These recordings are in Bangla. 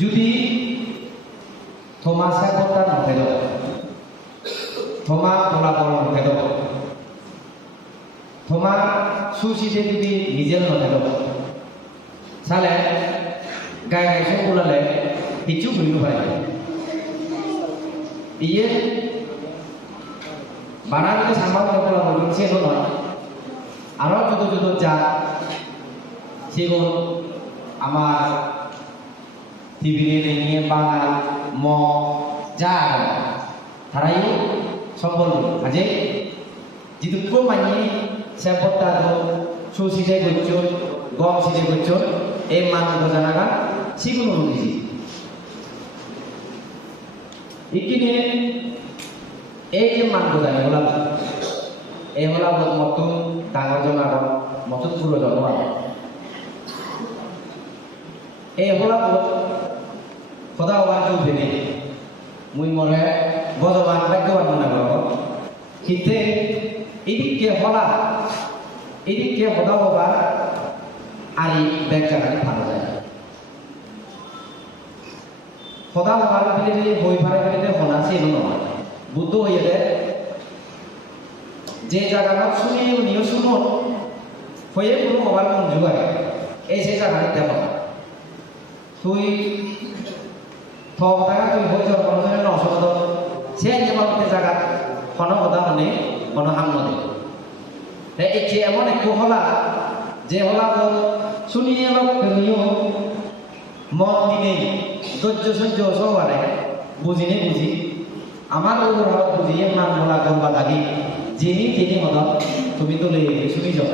যদি Thomas Sakotan Hotedo Thomas Polapon Hotedo Thomas Sushi Devi Nizel Hotedo Sale Gaya Sopulale Hichu Bunubai Iye Banana Sambal Hotel Sedono Arab Judo Jat Segon Amar TV ini pangan mau jalan, harayu sombol aja. Jitu ko mani siapa tahu susi deh gucut, gom si deh gucut, man gojanakan si gunung di. Ikini man gojana ulam, ulam buat motun tanggal jonakan, motun puluh jonakan. Ulam buat Khoda wajib ini, mui mole, bodohan bagian mana bawa, kita ini ke khoda bawa, ari bagian ini pada saya. Khoda bawa ini hoi pada ini hona sih mana, butuh ya deh, jaga kat suni niu sunut, hoi pun bawa pun juga, jaga kat apa, tui Thong taga tui hoi jor kono sene no sodo se nyama te jaga kono oda mane kono ham mane te eche emon ekku hola je hola ko suniye ba keniyo mon dine dojjo sojjo soware bujine buji আমার ওর হলো বুঝিয়ে মান বলা গম্বা লাগি যিনি তিনি মত তুমি তো লই শুনি যাও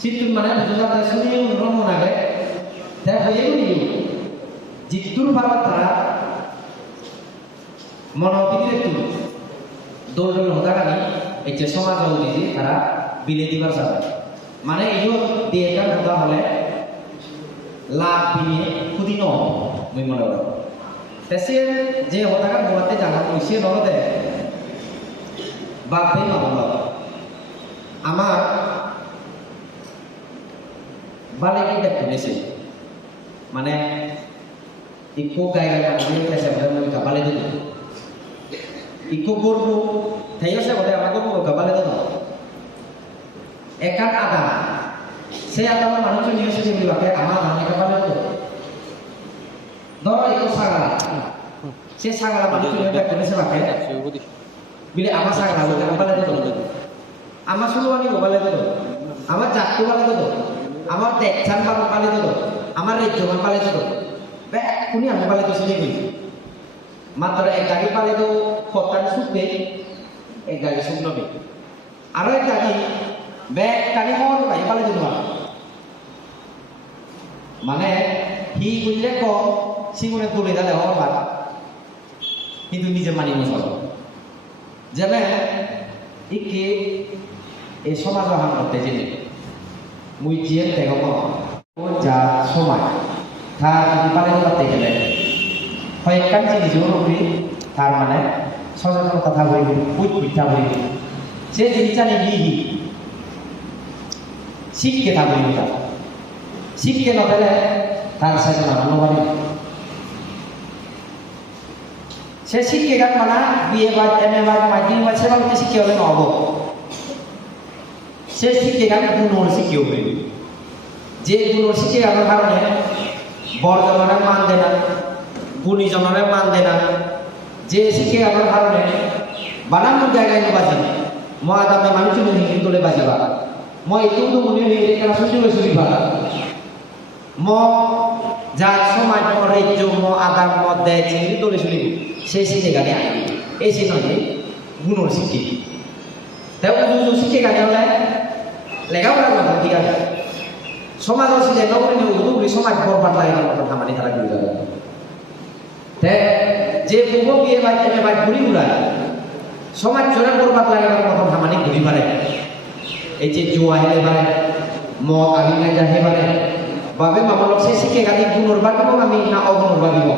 চিত্তুন মানে বুঝা যায় শুনি রম নাগে তে হয়ে Gani Jitur Bharatara Monopidire tu Dol hoda kani Eche soma jauh di kara bile di barsa Mana iyo dia kan hoda hole Lag bini kudino Mui mono Tesir je hoda kan buatnya jangan usia nol deh Bape mabolo Amar Balik ini definisi Mana Iko gaya kami saya bermain kapal itu. Iko guru, saya boleh aku mau kapal itu. Ekat ada. Saya tahu manusia ni sendiri dipakai amal dalam kapal itu. Doro iko sagala. Saya sagala manusia ni pakai saya pakai. Bila amal sagala bukan kapal itu. Amal semua ni kapal itu. Amal jatuh kapal itu. Amal teksan kapal itu. Amal rejo kapal itu. Kuni ang pala itu sendiri. Matra ekagi pala itu khotan supe, ekagi sumnobi. Aro ekagi, kani hor kai pala itu doang. Mana hi kunjek ko singune tuli dale hor bat. Itu nije mani musol. Jame iki soma jahan kote jini. Mui jien teko ko. Ja somai. Thar di paling penting ini, hoikan sih jauh lebih thar mana, soalnya kalau kata gue put beri, saya jadi cari gigi, sik kita beri kita, sik kita beri, thar saya mana nobody, saya sik kita mana, biar mati saya bang sik kita oleh nobo, saya sik kita gunur sik kita beri, jadi gunur sik kita apa বড় জমানার মান দেনা গুণী জমানার মান দেনা যে শিখে আমার কারণে বানানোর জায়গায় বাজি মা দামে মানুষ হিন্দি তোলে বাজিবা মই কিন্তু মনে হয়ে কেন সুযোগ সুবিধা ম যা সময় পরে জম আগাম মত দেয় চিংড়ি তোলে শুনি সেই শিখে গানে এই সে নয় গুণর শিখি তাই উজু শিখে গানে হলে লেখাপড়া কথা ঠিক আছে সমাজ আছে নগরী উদুগুলি সমাজ বরবাদ লাগে কথা খামানি তারা ঘুরে যাবে যে পুবো গিয়ে বাই ঘুরি ঘুরায় সমাজ চলে বরবাদ লাগে কথা খামানি ঘুরি পারে এই যে জুয়া হেলে পারে মদ আগে নাই যা হে পারে বাবে মামলক সে শিখে গাদি গুণর বাবিব আমি না অগুণর বাবিব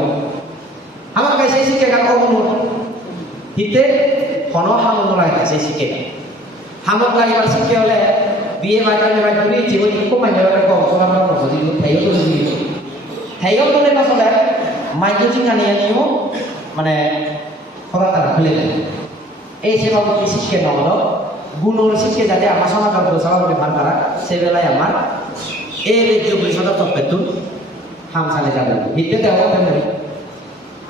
আমার কাছে শিখে গান অগুণর হিতে হন হামন লাগে সে শিখে হামক লাগিবার শিখে হলে biye macam macam ini jiwa itu kok banyak orang kok sama orang kok jadi tayo tuh sendiri tayo tuh lepas oleh micro চিন্তা নিয়েও মানে কথা তারা খুলে দেয় এই সেবামূর্তি শিক্ষা ন হলো গুণর শিক্ষা যাতে আমার সমাজের সভাপতি ভান করা সে বেলায় আমার এই রাজ্য পরিষদের তত্ত্বের হাম চালে যাবে ভিত্তি দেওয়া তেমনি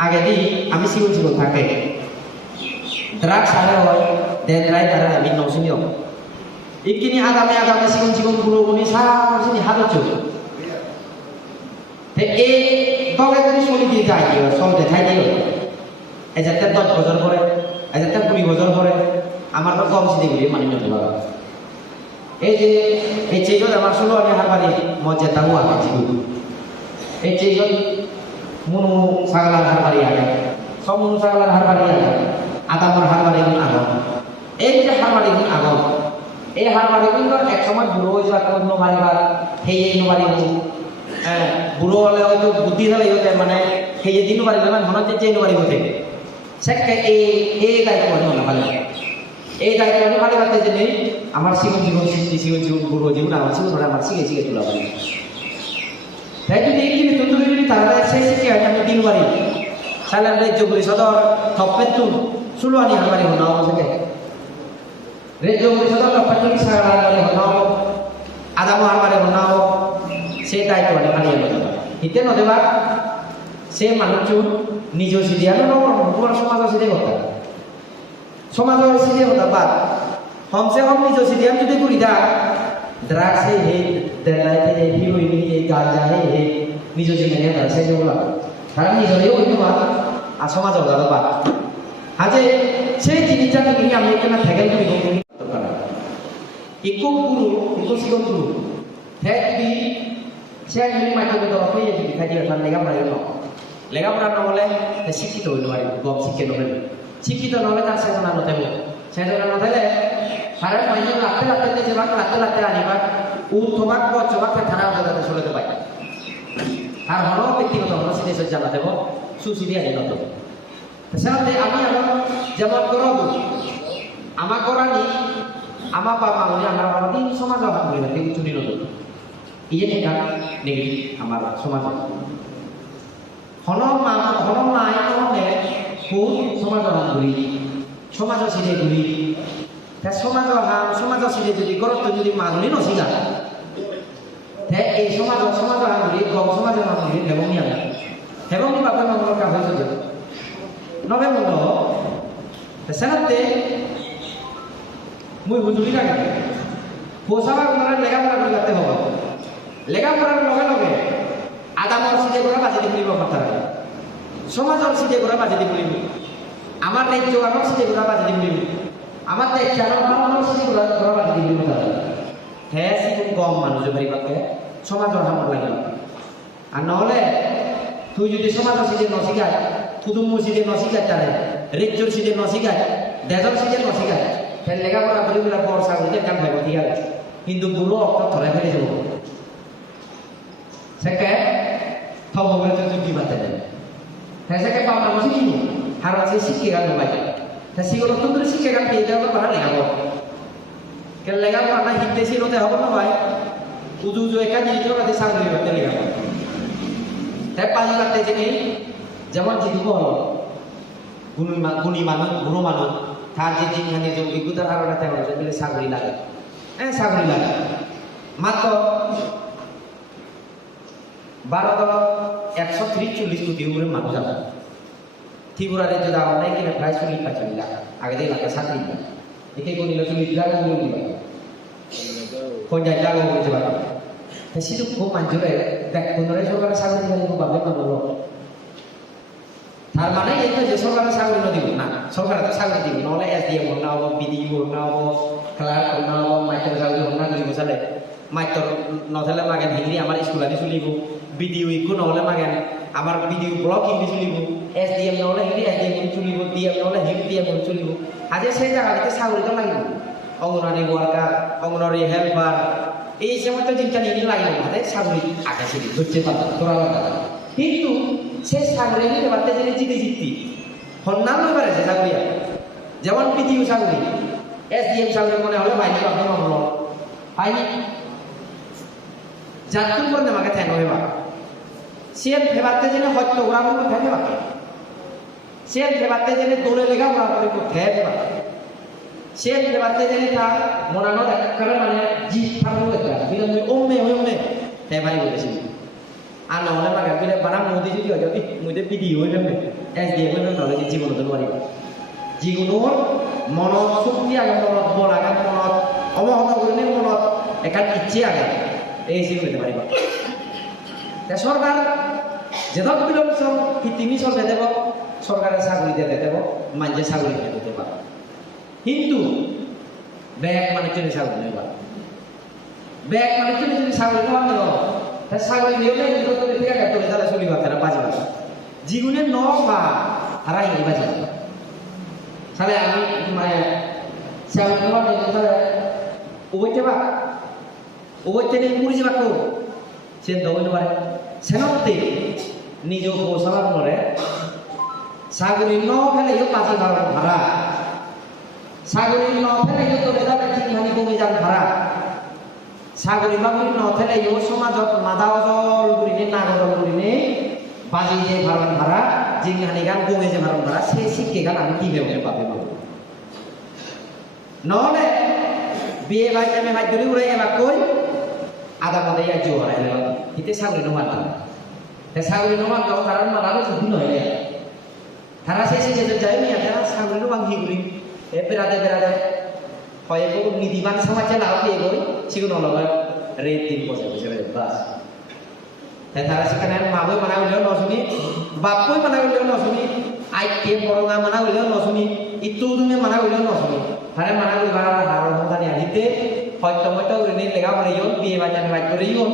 আগে দিই আমি সিগুন সিগুন থাকে দ্রাগ সারা হয় দেন রায় তারা আমি নৌসিনিও ইকিনি আগামে আগামে সিগুন সিগুন গুলো গুনি সারা নৌসিনি হাত চল এই দলে যদি চলি দিয়ে যায় কি সব দেখাই দিও এই যাতে 10 বছর পরে এই যাতে 20 বছর পরে আমার তো কম সিদিগুলি মানি নিতে পারো এই যে এই চেগল আমার ষোলো আমি হারবারি মজা তাও আছে এই চেগল মুনু সাগলার হারবারি আগে সব মুনু সাগলার হারবারি আগে আদামর হারবারি আগম এই যে হারবারি আগম এই হারবারি কিন্তু এক সময় বুড়ো হয়ে যাওয়ার অন্য বাড়িবার সেই এই বাড়ি বুড়ো হলে হয়তো বুদ্ধি হলে হতে মানে সেই দিন বাড়ি মানে মনে হচ্ছে চেন বাড়ি হতে সেকে এই দায়িত্ব মনে ভালো এই দায়িত্ব ভালো রাখতে যে নেই আমার সিগুন জীবন সিগুন জীবন বুড়ো জীবন আমার সিগুন আমার শিখে শিখে তোলা পারি তাই যদি এই দিনে তুই যদি তারা সেই শিখে আমি দিন বাড়ি সালাম রাজ্য পরিষদর থপের তুল সুলওয়ানি হারবারি হন থেকে রাজ্য পরিষদর থপের তুল সাগলার হন আদাম হারবারি হন সেই দায়িত্ব ভালো হিতে নদেবা সে মানুষজন নিজ সিদিয়ানো তোমার সমাজের সিদে কথা সমাজের সিদে কথা বাদ হমসে হম নিজ সিদিয়ান যদি করি দা দ্রাগ সে হে দেলাইতে হে হিরোইন হে গাজা হে নিজ জিনে না সে যেগুলো তারা নিজেরই হইতো বাদ আর সমাজ ওদারও বাদ আজে সেই জিনিসটা তুমি আমি এখানে থাকেন তুমি ইকো গুরু ইকো শিকো গুরু থাকবি সে আমি মাইকে তো হয়ে যাবে খাইতে তার লেখাপড়া নহলে শিক্ষিত হইতে পারি গপ শিক্ষিত হলে শিক্ষিত নহলে তার চেতনা নথাইব চেতনা নথাইলে সারা মাইনে লাগতে লাগতে যেবাক লাগতে লাগতে আনিবাক উঠবাক পচবাক থানা যাতে চলতে পাই আর হল ব্যক্তিগত হল সিনে জানা দেব সুসিদি আনি নত সাথে আমি আমার যেমন করব আমার করানি আমার বাবা মানে আমার বাবা দিন সমাজ হাত ধরে দিন চুরি নত ইয়ে নেই নেগেটিভ আমার সমাজ হনম নাই হনমে খুব সমাজ হাম ঘুরি সমাজ সিরে ঘুরি তা সমাজ হাম সমাজ সিরে যদি গরত্ব যদি মাগুলি নসিগা তে এই সমাজ হাম ঘুরি গম সমাজ হাম ঘুরি হেবংনি আমি হেবংনি বাপে মঙ্গল কাজ হয়েছে নবে মঙ্গল সেনাতে মুই হুজুরি লাগে পোষাবা আপনারা লেখাপড়া করে যাতে হবে লেখাপড়ার লগে লগে আদামর সিদে করে বাজে দি বলিব কথা সমাজর সিদে করে বাজে দি বলিব আমার দায়িত্ব আমার সিদে করে বাজে দি বলিব আমার দায়িত্ব আমার সিদে করে বাজে দি বলিব হ্যাঁ সিগুন কম মানুষ পরিবারকে সমাজর হামর লাগে আর নহলে তুই যদি সমাজর সিদে নশিকায় কুটুম্ব সিদে নশিকায় তারে রিজ্জর সিদে নশিকায় দেজর সিদে নশিকায় তাহলে লেখাপড়া বলিগুলা বড় সাগরিতে কাম খাইব ঠিক আছে কিন্তু বুড়ো অক্ত ধরে ফেলে যাব সেকে থব বলে তো কি বাতে দেবে হ্যাঁ সেকে পাওনা বসে কি হার আছে শিখে গান বাই তা সিগুলো তো ধরে শিখে গান পেয়ে দেওয়া পারা লেখাবো কেন লেখাবো না হিতে সিরতে হবে না ভাই উজু উজু একা জিনিস বাদে সাগরি বাতে লেখাবো তাই পাঁচ লাগতে যে যেমন জিনিস হলো গুণী মানুষ গুরু মানুষ তার যে দিনখানি যে অভিজ্ঞতার কারণে তেমন যদি সাগরি লাগে হ্যাঁ সাগরি লাগে মাত্র 130-140 কোটি উপরে মানুষ আছে ত্রিপুরা রাজ্যে যাওয়া নাই কিনা প্রায় 40-45 লাখ আগে দিয়ে লাগে চাকরি একে কোনিল 40 লাখ পঞ্চায়েত লাখ হয়েছে বাবা সেটা খুব মানুষের দেখ পুনরায় সরকারের চাকরি দিলে খুব ভাবে মানুষ তার মানে এই যে সরকারের চাকরি না দিব না সরকার তো চাকরি দিব নহলে SDM না হবো BDO না হবো ক্লার্ক না হবো মাইক্রো চাকরি না দিব চালে মাইক্রো নথলে মাগেন হিন্দি আমার স্কুল আনি চলিব BDO ইকো নহলে মাগেন আমার BDO ব্লক হিন্দি চলিব SDM নহলে হিন্দি SDM চলিব DM নহলে হিন্দি DM চলিব আজ সেই জায়গাতে চাকরি তো লাগিব অঙ্গনওয়াড়ি ওয়ার্কার অঙ্গনওয়াড়ি হেল্পার এই সমস্ত জিনিসটা নিয়ে লাগিব হাতে চাকরি আকাশে ধরতে পারতাম তোরা কিন্তু সে চাকরি নিতে পারতে যে জিতে জিততি হন্যান পারে সে চাকরি যেমন BDO চাকরি SDM চাকরি মনে হলে বাইরে আপনি মামল হয়নি যাত্তুর করে আমাকে ঠেন হয়ে বা সিয়েন ফেবাতে জেনে হয়তো ওরা বলবো ফেলে বাকি সিয়েন ফেবাতে জেনে দৌড়ে লেগা ওরা বলবো ফেলে বাকি সিয়েন ফেবাতে জেনে তা মনানো একেবারে মানে জিত থাকবো একটা বিলে ওমে ফেবারি বলেছি আর না হলে মাগে বিলে বানা মোদি যদি হয় যাবে মুদে ভিডিও হইবে এস দিয়ে হইবে তাহলে জীবন তো পারি যিকোনোর মনত শক্তি আগে মনত বল আগে মনত অমহত করে মনত একার ইচ্ছে আগে এই হিসেবে হইতে পারিব সরকার যেসব বিলম্ব তিনি সরকার দেব সরকারের চাকরি দিয়ে দেব মানুষে চাকরি দিয়ে দিতে পারে কিন্তু ব্যাগ মানে চলে চাকরি নেই ব্যাগ মানে চলে চাকরি নেওয়া নেই চাকরি নিয়ে ঠিক আছে তোলে তাহলে চলিবার তারা বাজে বাজে যিগুনে ন বা হারাই বাজে তাহলে আমি মানে চাকরি নেওয়া নেই তাহলে উবইতে বা উবইতে নেই মুড়ি যাবা কেউ সে দৌড় পারে সেনতে নিজ পৌঁছাবার পরে সাগরী ন ফেলে পাঁচি ভাড়া সাগরী ন ফেলে তোলে যাবে ঠিকখানি কমে যান ভাড়া সাগরী বাবুরি ন ফেলে সমাজত মাদা অজল করিনে নাগ অজল করিনে বাজি যে ভাড়া ভাড়া জিংহানি গান কমে যে ভাড়া ভাড়া সে শিখে গান আমি কি ভেবে পাবে পাবো নহলে বিয়ে ভাই আমি ভাই ধরে উড়ে এবার কই আদা মাদা ইয়া জো হারাই ইতে সাগরী নমান সাগরী নমান গাও কারণ মারানো সুদি নয় তারা শেষে যেতে চাই নি তারা সাগরী নমান হিগুলি এ বেড়াতে হয় গো নীতিবান সমাজে লাভ দিয়ে গই সেগুলো হলো রেট 3 বছর বাস তারা সেখানে মাবই মানা হইলেও নশুনি বাপই মানা হইলেও নশুনি আইকে বড়ঙা মানা হইলেও নশুনি ইটু তুমি মানা হইলেও নশুনি তারা মানা হইবা হাড় সন্তানি আহিতে হয়তো হয়তো উড়ে লেগা পড়ে ইয়ন বিয়ে বাজার বাদ করে ইয়ন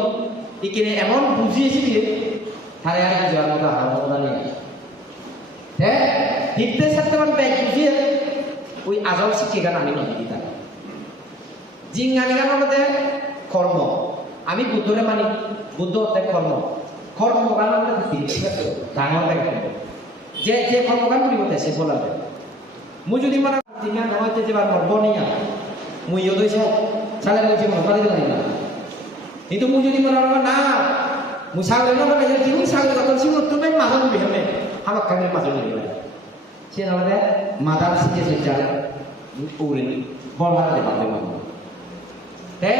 ইকেনে এমন বুঝিয়েছি দিয়ে তারা আর বুঝার মতো হাড় সন্তানি হ্যাঁ হিটতে সেপ্টেম্বর ব্যাগ বুঝিয়ে ওই আজল শিক্ষিকা নানি নদী দিতা জিঙ্গানি গান মধ্যে কর্ম আমি বুদ্ধরে মানি বুদ্ধ হতে কর্ম গান মধ্যে ডাঙর ব্যাগ যে যে কর্মগান করিব সে বলাবে মুই যদি মানে জিঙ্গা নহইতে যেবার মরব নিয়া মুই ইয়ো দইছা চালে বলছি মনে পারি না কিন্তু মুই যদি মনে না মুই সাগরে না বলে যে তুমি সাগরে কত সিং তুমি মাজন বিহমে আমাক কানে মাজন নিবে সে নামে মাদার সিজে সে চালে উড়ে বলহারা দে পাবে মানো তে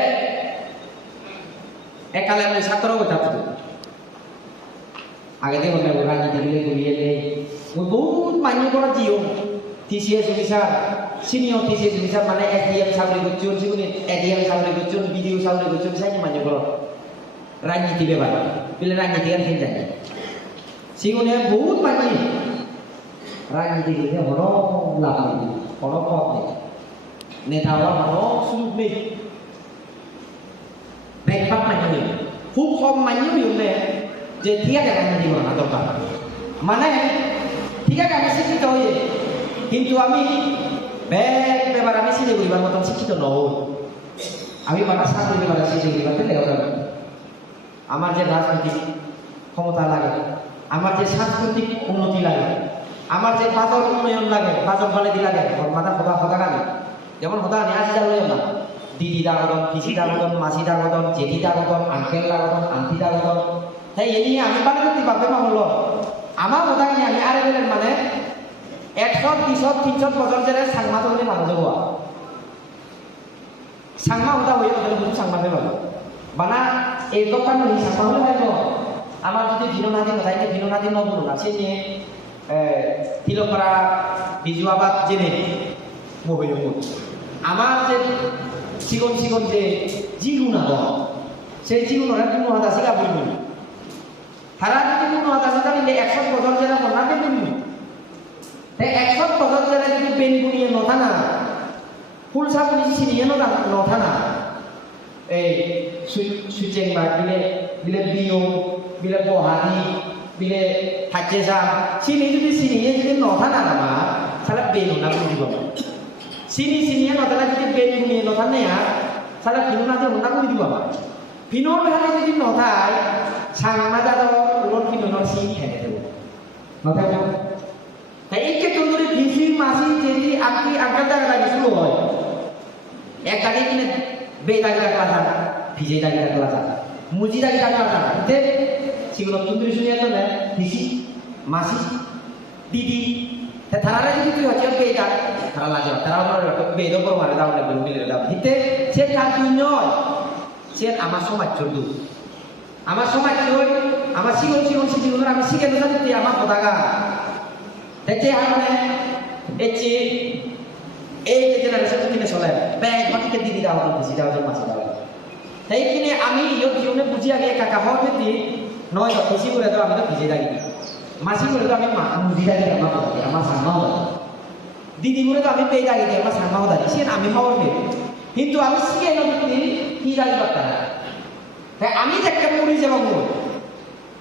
একালে আমি ছাত্র কথা আগে দিয়ে মনে হয় রাজনীতি দিলে গড়িয়ে নেই বহুত মান্য করা Jio TCS officer senior TCS officer মানে এসডিএম চাকরি করছেন সেগুলি এডিএম চাকরি করছেন বিডিও চাকরি করছেন সাইনি মান্য করা রাজনীতি ব্যাপার বলে রাজনীতি আর খেয়ে যায় সেগুলি বহুত মান্য রাজনীতি করলে হলো লাভ নেই হলো পথ নেই নেতা হওয়ার হলো সুযোগ নেই ব্যাকপাত মান্য নেই খুব কম মান্য নেই যে ঠিক আছে আমি দিব না দরকার মানে ঠিক আছে আমি শিক্ষিত হই কিন্তু আমি ব্যাপার আমি চিনি করিবার মতন শিক্ষিত নই আমি বাবা চাকরি ব্যাপারে চিনি করিবার লেখা আমার যে রাজনৈতিক ক্ষমতা লাগে আমার যে সাংস্কৃতিক উন্নতি লাগে আমার যে বাজার উন্নয়ন লাগে বাজার বালিদি লাগে মাথা হতা লাগে যেমন হতা আমি আজি যাবো না দিদি দাগদন পিসি দাগদন মাসি দাগদন জেঠি দাগদন আঙ্কেল দাগদন আন্টি দাগদন তাই এই নিয়ে আমি বাড়ি করতে পারবে না হলো আমার কথা নিয়ে আমি আরে বেলের মানে 100 200 300 বছর ধরে সাংমা তলে মানুষ হওয়া সাংমা হতা হয়ে গেলে বুঝু সাংমা দেব বানা এই দোকান নি সাংমা হলে ভাইব আমার যদি ভিননাদি না থাকে ভিননাদি ন বলু না সে নিয়ে তিলকরা বিজুয়াবাদ জেনে মোবাইল আমার যে চিকন যে জিগুণ সেই জীবনের কোনো হাত আছে গা বলবো তারা যদি কোনো হাত আছে তাহলে 100 বছর যারা মনাকে বলবো তাই 100 বছর যারা যদি পেন গুনিয়ে নথা না ফুল সাপ নিয়ে নথা না এই সুইচেং বা বিলে বিয়ং বিলে বহাদি বিলে হাজেসা সিনি যদি নথা না নামা তাহলে বেন না বুঝব সিনিয়ে নথা যদি পেন গুনিয়ে নথা নেয়া তাহলে ভিননাতে হন্যা করে দিব আমার ভিনর হাতে যদি নথায় সাংমা যাদব ওর ভিনর সিং খেলে দেব নথায় না তাই এই ক্ষেত্রে যদি ভিসি মাসি জেঠি আঁকি আঁকার জায়গা লাগে শুরু হয় এক দাগে কিনে বে দাগে রাখলা ভিজে দাগে রাখলা মুজি দাগে রাখলা সেগুলো তুই শুনিয়া তো না পিসি মাসি দিদি তারা যদি তুই হচ্ছে বেদা তারা লাগে তারা আমার বেদ পর মারে দাও না মিলে দাও হিতে সে কার তুই নয় সে আমার সমাজ চলু আমার সমাজ চল আমার জীবন আমি শিখে না তুই আমার পতাকা দেখছে মানে এই জেনারেশন কিনে চলে ব্যাগ মাটিকে দিদি দাও বেশি দাও মাসি দাও তাই কিনে আমি জীবনে বুঝি আগে কাকা হওয়ার প্রতি নয় বেশি করে তো আমি তো ভিজে থাকি মাসি করে তো আমি মুদি থাকি আমার সামনাও দাঁড়ি দিদি করে তো আমি পেয়ে দাঁড়িয়ে দিই আমার সামনাও দাঁড়ি সে আমি হওয়ার মেয়ে কিন্তু আমি শিখে নদী কি দাঁড়ি পারতাম না তাই আমি যাকে মরি যাব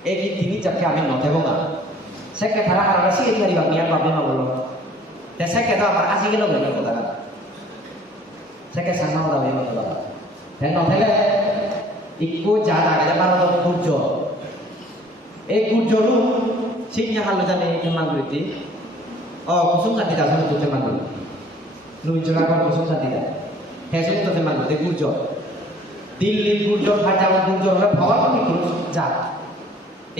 এই তিনি যাকে আমি নথেব না সেকে তারা হারা শিখে দিই বাকি আর পাবে না বলো সেকে তো আমার আসি গেল গেল কথা সেকে সামনাও দাঁড়িয়ে কথা তাই নথেলে একটু যা দাঁড়িয়ে ভারত সূর্য এই সূর্যরু সিংহা হালো জানে মাগুরিতে কুসুম কাটি দাসন তুতে মাগুরি নুইজলা কর কুসুম কাটি দা হেসুম তুতে মাগুরিতে সূর্য দিল্লি সূর্য হাজার সূর্য হলে ভাবার কি কোনো জাত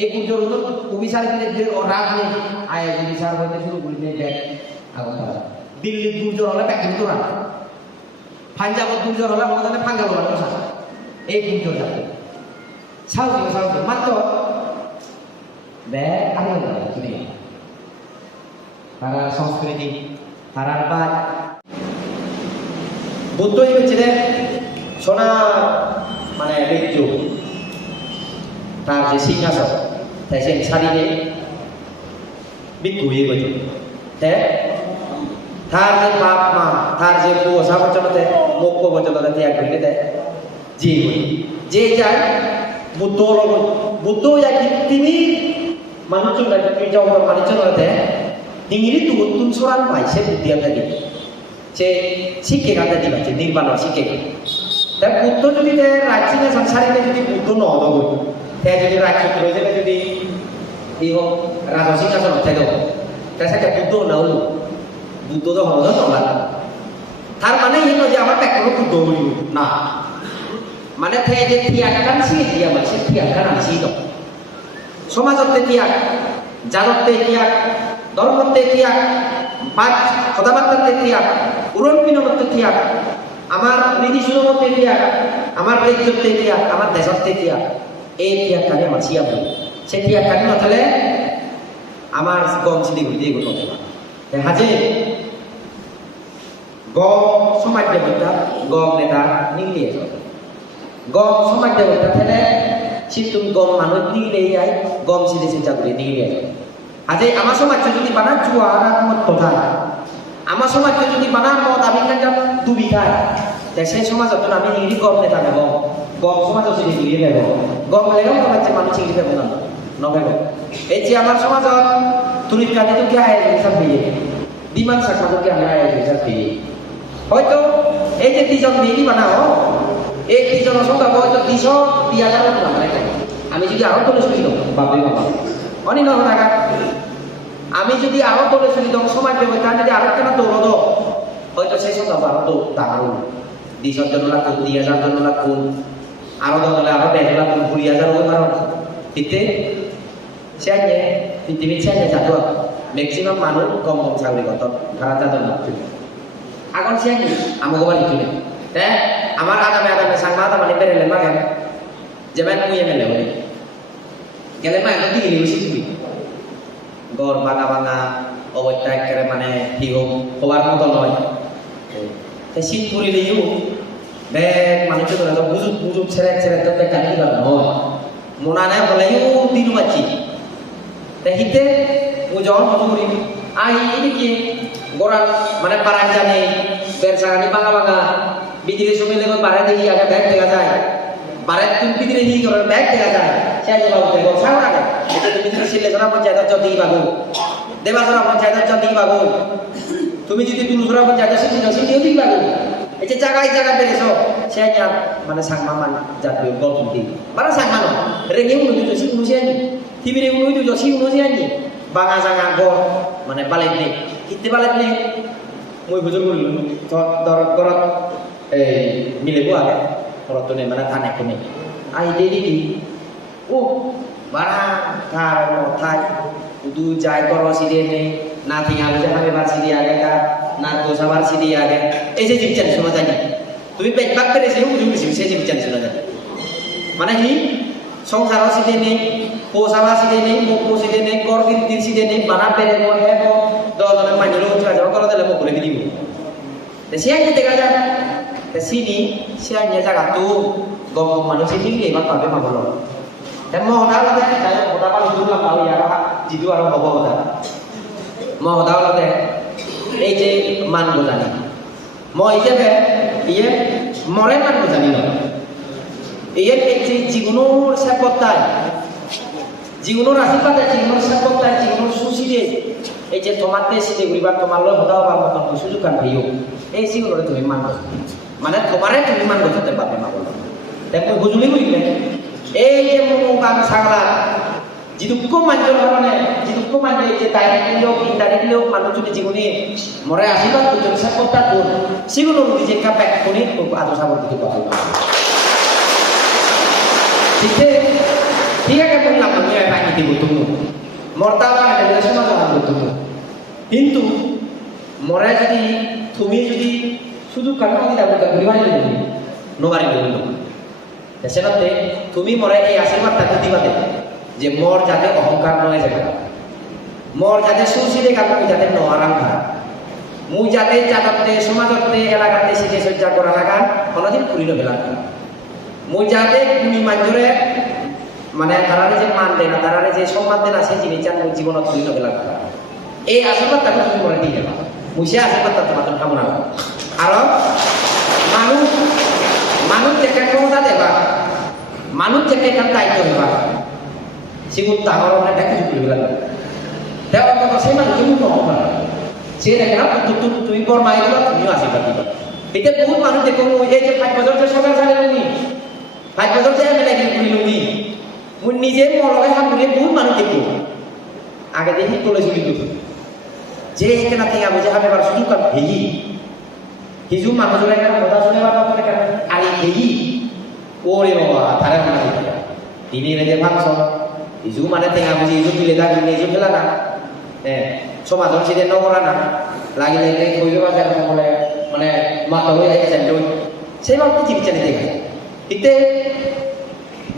এই সূর্যর হলো অভিসার যে রাগ নেই আয় অভিসার হইতে শুরু করি নেই ব্যাগ আগুন দিল্লি সূর্য হলে ব্যাগ কিন্তু রাগ পাঞ্জাব সূর্য হলে আমাদের ফাঙ্গা বলা এই সূর্য জাতে সাউথ মাত্র ব্যাগ আগে তুমি তারা সংস্কৃতি তারার বাদ বুদ্ধই হচ্ছিলেন সোনা মানে মৃত্যু তার যে সিংহাসন তাই সে ছাড়িয়ে মৃত্যু হয়ে গেছে তার যে বাপ মা তার যে পোষা পর্যন্ত মুখ্য পর্যন্ত ত্যাগ করে দেয় যে যায় বুদ্ধ যায় তিনি মানুষজন জগৎ মানুষজন হতে ইংরি তুন সরান পাই সে বুদ্ধি আমরা দিই সে শিক্ষে গাতে দিবাচ্ছে নির্বাণ শিক্ষে তাই বুদ্ধ যদি রাজ্যে সংসারে যদি বুদ্ধ নদব তাই যদি রাজপুত্র হিসেবে যদি এই হোক রাজসিংহাসন থাকে তাই সেটা বুদ্ধ না হল বুদ্ধ তো হল নলা তার মানে এই নয় যে আমার ব্যাকরণ বুদ্ধ বলি না মানে যে ত্যাগটা শিখে দিয়ে আমার সে ত্যাগটা আমি শিখি সমাজতে ত্যাগ জাগতে ত্যাগ ধর্মতে ত্যাগ কথাবার্তাতে ত্যাগ উড়ন পিনতে ত্যাগ আমার নীতি সুরমতে ত্যাগ আমার রাজ্যতে ত্যাগ আমার দেশতে ত্যাগ এই ত্যাগটাকে আমার শিয়া বলি সেই ত্যাগটাকে নথলে আমার গম চিনি ঘুরতে এগুলো হাজে গম সমাজ দেবতা গম নেতা নিগলিয়ে গম সমাজ দেবতা থেলে সিতুম গম মানুষ নিগলে যায় গম সিলে চিন্তা করে নিগলে যায় আজ আমার সমাজ যদি বানা চুয়া মত কথা আমার সমাজ যদি বানা মত আমি কাজ দুবি খায় তাই সেই সমাজ আমি নিগলি গম নেতা নেব গম সমাজ যদি নিগলি নেব গম লেগেও তোমার যে মানুষ চিংড়ি দেবো না নভেব এই যে আমার সমাজ তুলির কাজে তো কে আয় হিসাব দিয়ে বিমান শাখাকে আমরা আয় হিসাব দিয়ে হয়তো এই যে দুজন মেয়েই বানাও এই দুজনের সঙ্গে হয়তো 200,000 নাম আমি যদি আরো তোলে শুনি দেবো বাপরে বাবা অনেক টাকা আমি যদি আরো তোলে শুনি দেবো সমাজ দেবো তার যদি আরো কেন দৌড় দো হয়তো সেই সঙ্গে আরো তো টাকারও 200 জন লাখ 2,000 জন লাখ আরো দলে আরো 1.5 লাখ 20,000 হতে পারো তিতে সে পৃথিবীর সে জাতো ম্যাক্সিমাম মানুষ কম কম চাকরি করত ভাড়া জাতো না এখন সে আমাকে বাড়ি কিনে হ্যাঁ আমার আদামে সাংমা আদামানি বেরেলে মাগেন যেমন মুই এমএলএ হলে গেলে মা এখন দিকে নিয়ে তুমি গড় ভাঙা ভাঙা অবস্থা একেবারে মানে কি হোক হওয়ার মতো নয় শীত পড়িলেও ব্যাগ মানুষের তো বুঝুক ছেড়ে তো বেকার কি নয় মোনা নেয় বলেও দিন পাচ্ছি দেখিতে ও যখন মতো করি কি গোড়া মানে পাড়ার জানে বেরসাগানি ভাঙা ভাঙা বিদিরে সময় লেগে বাড়ে দেখি আগে ব্যাগ দেখা যায় বাড়ে তুমি বিদিরে হি করার ব্যাগ দেখা যায় সে বাবু দেখো সাগর আগে এটা তুমি যদি সিলেছড়া পঞ্চায়েত যদি বাবু দেবাছড়া পঞ্চায়েত যদি বাবু তুমি যদি তুলুছড়া পঞ্চায়েত সিটিও দিই বাবু এই যে জায়গায় বেড়েছ সে মানে সাংমা মান জাতীয় গল্প দিই মানে সাংমা নয় রেগে উন্নতি সি উন্নতি আনি টিভির উন্নতি সি উন্নতি আনি বাঙা জাঙা গড় মানে বালেট নেই কিনতে বালেট নেই মই বুঝো করিল ঘরত এই মিলিব আগে ঘরত নেই মানে ধান একটু নেই আই দেখি ও barang thar mo thai udu jai koro sidi ne na thinga buja hame bar sidi age ka na to sabar sidi age এই যে জীবচান শোনা জানি তুমি পেট পাক করে সেই উজু বেশি সেই জীবচান শোনা জানি মানে কি সংসার sidi ne po sabar sidi ne mo sidi ne kor din sidi ne bana pere mo he mo do do ma jero cha jero koro dele mo kore di mo de sia ni tega ja de sini sia nya jaga tu gom manusia tinggi ma pa be ma bolo dan mau tahu lah deh saya mau tahu itu lah tahu ya jitu orang bawa dah mau tahu lah deh ini man butani mau ini deh iya more man butani loh iya ini jigunur sepotai jigunur asipat ya jigunur sepotai jigunur susi deh ini tomate sih deh beribat tomat lo tahu apa makan susu kan biu sih udah tuh man mana kemarin tuh man butani tempat memang boleh dan mau gujuli gue এই যে মুকাম সাগলা জিদুকো মানজল হরনে জিদুকো মানে যে তাই লোক ইন্টারি লোক মানুষ যদি জীবনে মরে আসিবা দুজন সাপোর্টটা দূর সিগুলো নিজে কাপে কোনি আদো সাবর দিতে পারবে ঠিক আছে বললাম আমি পানি দিব তুমি মরতাবা এটা সমাজ হবে তুমি কিন্তু মরে যদি শুধু কাটা দিতে পারবে পরিবারে নোবারি বলতো সেটাতে তুমি মরে এই আশীর্বাদটা দিবা দে যে মোর যাতে অহংকার নয় যাবে মোর যাতে সুশীলে কাম যাতে নরাম ভা মুই যাতে জাততে সমাজতে এলাকাতে সিটে সজ্জা করা লাগা কোনদিন পুরিনো বেলা মুই যাতে তুমি মাঞ্জরে মানে তারারে যে মান দেনা তারারে যে সম্মান দেনা সেই জিনিস জান মুই জীবনত পুরিনো বেলা এই আশীর্বাদটা তুমি মরে দিয়ে যাবা মুই সে আশীর্বাদটা তোমার কামনা করো আর মানুষ থেকে ক্ষমতা দেবা মানুষ থেকে একটা দায়িত্ব দেবা সেগুলো তাহার অনেকটা কিছু করে গেলাম দেওয়ার কথা সেই মানুষ তুমি নহবা সে দেখে না তুমি বর মাই দিবা তুমিও আশীর্বাদ দিবা এটা বহুত মানুষ দেখো এই যে 5 বছর যে সরকার চালে উনি 5 বছর যে এমএলএ করি উনি মুই নিজে মরলে হামুরে বহুত মানুষ দেখো আগে দেখি তোলে চুরি দিত যে এখানে থেকে আমি যে হামে বার শুধু কাম ভেগি হিজু মানুষের একটা কথা শুনে বাবা করে কেন আরে এই ওরে বাবা তারা মনে হয় তিনি রে ভাবছ হিজু মানে তেঙ্গা বুঝি হিজু দিলে দা দিলে হিজু ফেলা না সমাজের সিদে নকরা না লাগিলে কইবে বাজার বলে মানে মাথা হয়ে যায় জানতো সেই বাবু চিকিৎসা নিতে গেছে এতে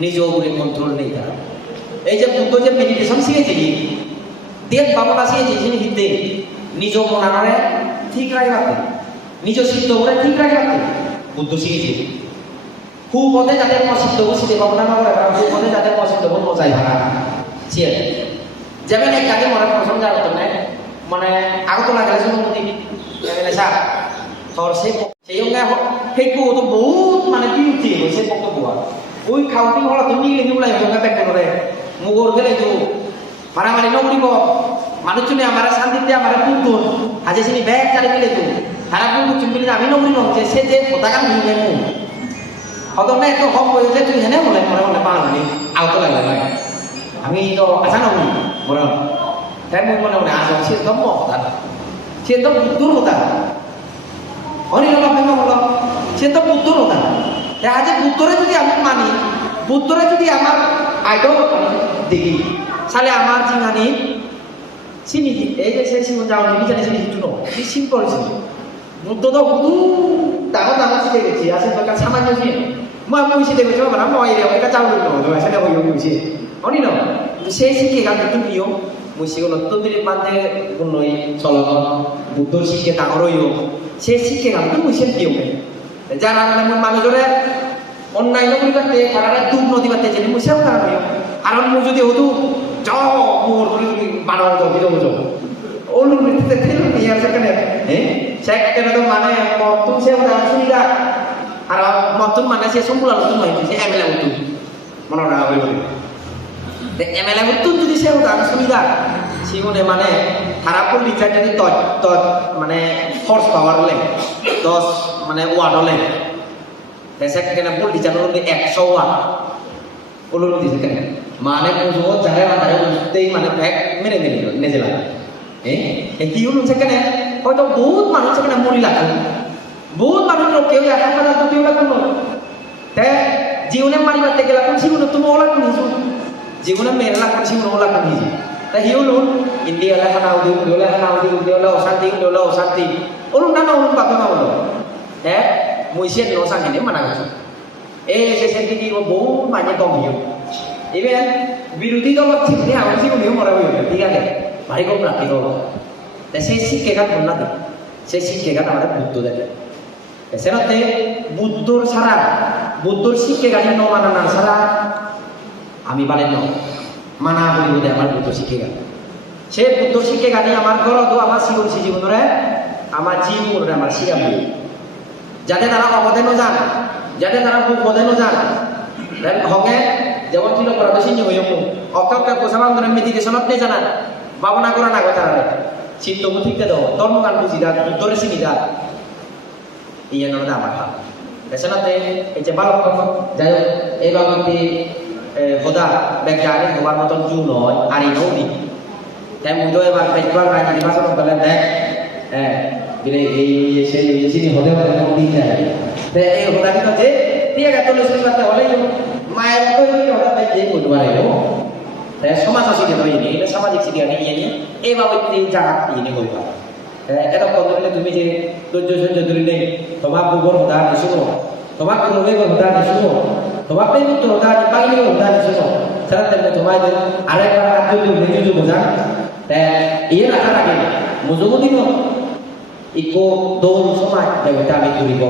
নিজেও বলে কন্ট্রোল নেই তারা এই যে বুদ্ধ যে মেডিটেশন শিখেছি দেব বাবা শিখেছি যিনি হিতে নিজ মনারে ঠিক রাখবে নিজ সিদ্ধ করে ঠিক রাখবে বুদ্ধ শিখেছে সুপথে যাতে মই সিদ্ধ সিদ্ধে ভাবনা নকৰে সুপথে যাতে মই সিদ্ধ মজাই ভাড়া সিয়ে যেমন এক কাজে মনে প্রথম যাওয়ার জন্য মানে আগতলা গেলে শুনুন এমএলএ সাহেব তোর সেই সেইটো তো বহুত মানে বিউটি হয়েছে বক্তব্য ওই খাওয়াটি হল তুমি নিউলাই হোক ব্যাক করে মুগর গেলে তো মারামারি নকরিব মানুষজনে আমার শান্তিতে আমার পুতুন আজে চিনি ব্যাগ চালি গেলে তো তারা পুতুন চুম্বিলে আমি নকরিব যে সে যে পতাকা নিয়ে মু হতো না একটু হক হয়েছে তুই হেনে বলে মনে মনে পাওনি আগতলা গেলে আমি তো আশা নকরি মনে তাই মুই মনে মনে আসো সে তো কথা সে তো বুদ্ধুর কথা অনিল বাপে বলো সে তো বুদ্ধর কথা আজ বুদ্ধরে যদি আমি মানি বুদ্ধরে যদি আমার আইডল দেখি তাহলে আমার জিমানি চিনি এই যে সেই সিমন যাওয়া নিবি জানি চিনি শুনো এই সিম্পল ছিল বুদ্ধ তো বুদ্ধু ডাঙর ডাঙর শিখে গেছি আসে দরকার সামান্য ছিল মই শিখে গেছি মানে মই এটা চাউল নয় সেটা হয়ে গেছি অনিল সেই শিখে গান নতুন প্রিয় মই শিখে নতুন দিলে বান্ধে নই চলন বুদ্ধর শিখে ডাঙর হইও সে শিখে গান তো মই সে প্রিয় যারা মানে মই মানুষরে অন্যায় নকরি পারতে তারা দুঃখ নদী পারতে জেনে মই সেও কারণ হইও কারণ মই যদি হতো যাও মোর বানাও তো বিরো যাও ওলু নিতে থেলু নিয়ে সেখানে সেখানে তো মানে মতুন সেও না সুবিধা আর মতুন মানে সে সম্পূর্ণ নতুন হয় সে এমএলএ মতুন মনে রাখা হইল এমএলএ মতুন যদি সেও না সুবিধা সেগুনে মানে খারাপ লিটার যদি মানে ফোর্স পাওয়ার হলে 10 মানে ওয়াট হলে সেখানে ফুল লিটার হলে 100 ওয়াট ওলু দিছে কেন মানে বুঝবো যারা মাথায় উঠতেই মানে ব্যাগ মেরে মেরে নেজে লাগে কি হলো সেখানে হয়তো বহুত মানুষ সেখানে মরি লাগে বহুত মানুষ কেউ এখন কথা তো কেউ লাগলো জীবনে মারি মারতে গেলাম জীবনে তুমি ওলা কোন জীবনে মেয়ের লাগান জীবন লাগান নিজে তাই হিউ লুন ইন্ডিয়া লেখা নাও দিন ইন্ডিয়া লেখা নাও দিন ইন্ডিয়া অশান্তি ইন্ডিয়া অশান্তি ওলুন না ওলুন বাপে মা বলো হ্যাঁ মুইসের নো সাকিনে মানা গেছে এই দেশের দিদি বহু মানে কম হিউ এবার বিরোধী দল ঠিক আমার জীবন হিউ মরা হইল ঠিক আছে ভাই কম রাখি গো তাই সেই শিক্ষাঘাত না দিই সেই শিক্ষাঘাত আমাদের বুদ্ধ দেখে সেটাতে বুদ্ধর ছাড়া বুদ্ধর শিক্ষাঘাত ন মানানোর ছাড়া আমি পারেন ন মানা বলি বোধে আমার বুদ্ধ শিক্ষাঘাত সে বুদ্ধ শিক্ষাঘাতে আমার গরদ আমার জীবন জীবনরে আমার জীবনরে আমার শিখাবো যাতে তারা অবদান যান যাতে তারা অবদান যান হকে যেমন ছিল করা তো সিঞ্জ হইম অকাউকে কোসাবাঙ্গরে মেডিটেশনত নেই জানা ভাবনা করা না কথা রে চিত্তবু ঠিকতে দাও ধর্মগান বুঝি দা বুদ্ধরে চিনি দা ইয়ে নদা আমার ভাব এছাড়াতে এই যে বালক যাই হোক এই বাবুটি হোদা বেগারে তোমার মতন জু নয় আর এই নৌনি তাই মুদো এবার পেটবার রাজি নির্বাচন করলেন দেখ হ্যাঁ বিলে এই সেই চিনি হতে হতে দিন যায় তাই এই হোদা কিন্তু যে ঠিক আছে তো লিসন করতে হলে মায়ের তো হোদা পেয়ে যে বুঝবার এলো তাই সমাজ শিখে তো ইনি এটা সামাজিক শিক্ষা নিয়ে ইয়ে নিয়ে এই বাবুটি জায়গা ইনি হইবা এটা কতলে তুমি যে ধৈর্য সহ্য ধরে নেই তোমার পূর্বর হোদা শুনো তোমার পূর্বের হোদা শুনো তোমার প্রেমিত হোদা বাগিনী হোদা শুনো সেটা তেমনি তোমার আরেকবার আত্মীয় নিজে বোঝান তাই ইয়ে রাখার আগে মুজুদিন ইকো দৌড় সময় দেবতা আমি করিব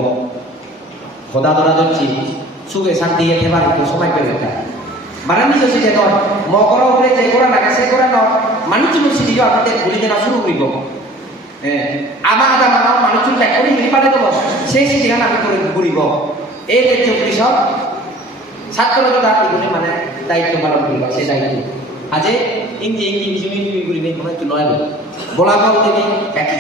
হোদা ধরা ধরছি সুখে শান্তি একেবারে একটু সময় পেয়ে যেতে মানে নিজ সিটে নয় মকর উপরে যে করা লাগে সে করা নয় মানুষ সিটিও আপনাদের ঘুরি দেনা শুরু করিব আমার আদা মানাও মানুষ ব্যাক করে নির্মাণে দেবো সেই সিদ্ধান্ত আমি করিব এই যে কৃষক ছাত্ররা এগুলি মানে দায়িত্ব পালন করিব সেই দায়িত্ব আজে ইংজি ইংজি করিবে কোনো একটু নয় বলা বল দেবী একই